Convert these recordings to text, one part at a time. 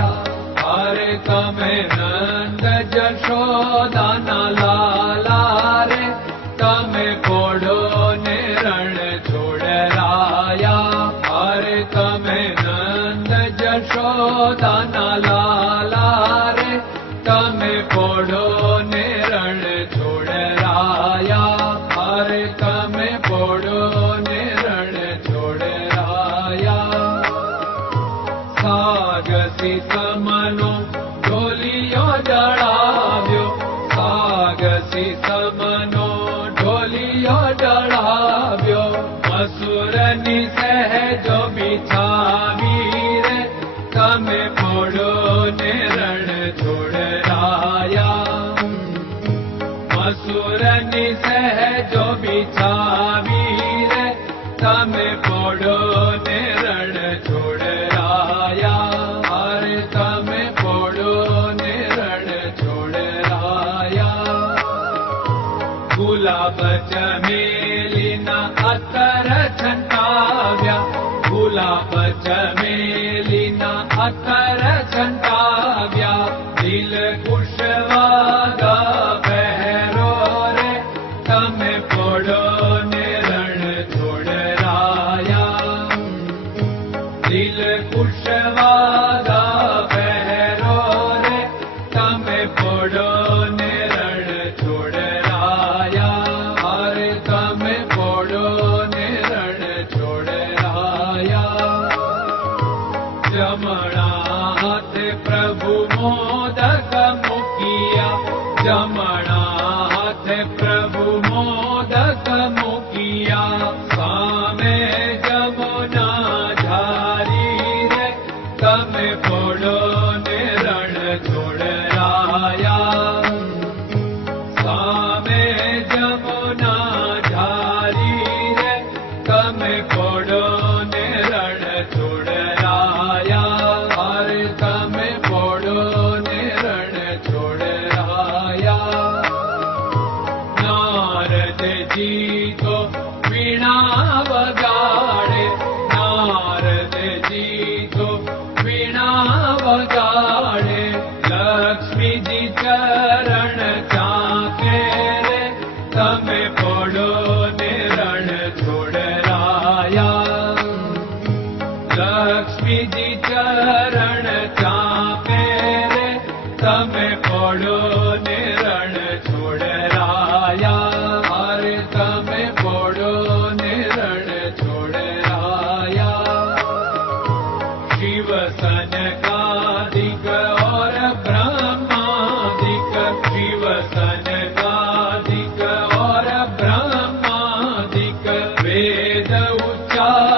रे तमे नन्द जशो दाना ला तमे पोढो ने रणया अरे तमे नन्द जशो दाना ला तमे पोढो ढोलियो जड़ाव्यो सागसी सहजो बिछावी रे कमे ने रण छोड़राया। मसुरनि सहजो बिछा जलिना अकर्या भुलापेलिना अतर प्रभु मोदक मोखिया गीतो वीणावगा। God.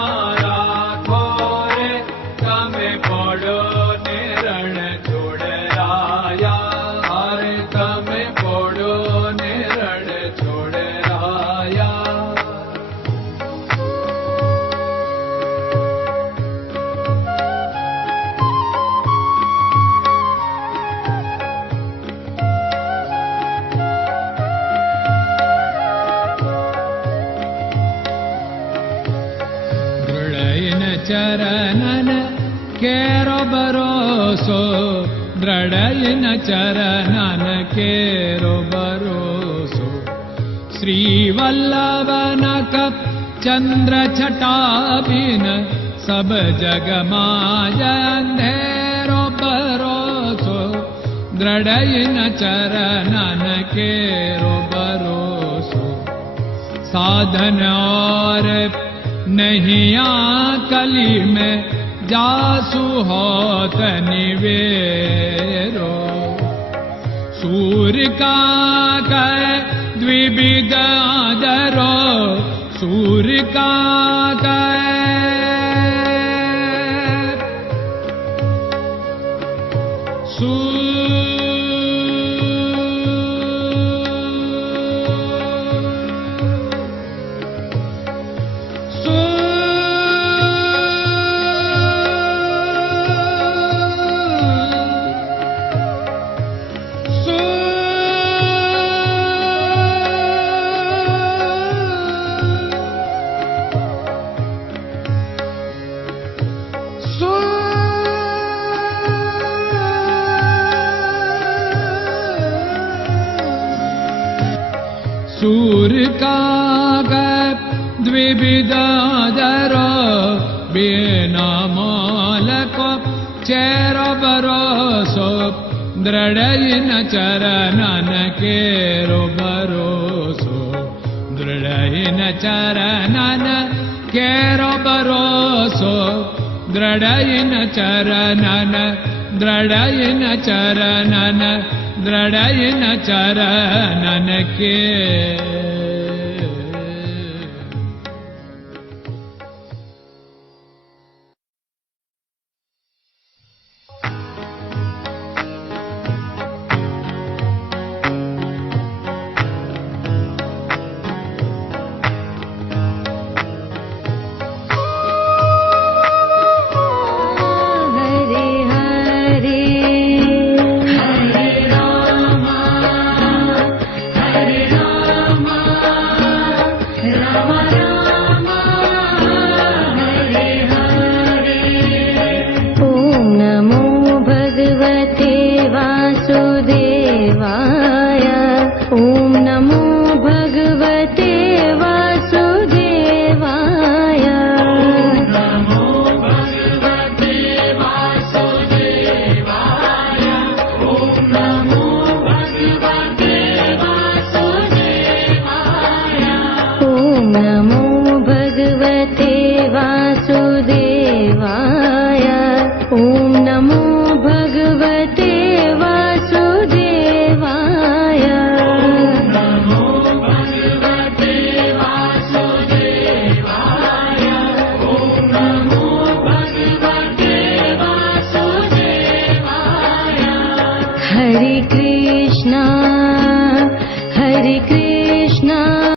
चरणन केरो भरोसो द्रडयन चरणन केरो भरोसो श्रीवल्लभ चन्द्र छटाबिन सब जगमाज अन्धेरो भरोसो द्रडयन चरणन केरो भरोसो साधन और नहियाँ कली में जासु ह तनिवे सूर्यका दिविगागरो सूर्यका एकाग द्विविदादरो बेनामालको चेरो बरोसो दृढयिन चरणन केरो बरोसो दृढयिन चरणन केरो बरोसो दृढयिन चरणन दृढयिन चरणन दृढयिन चरणन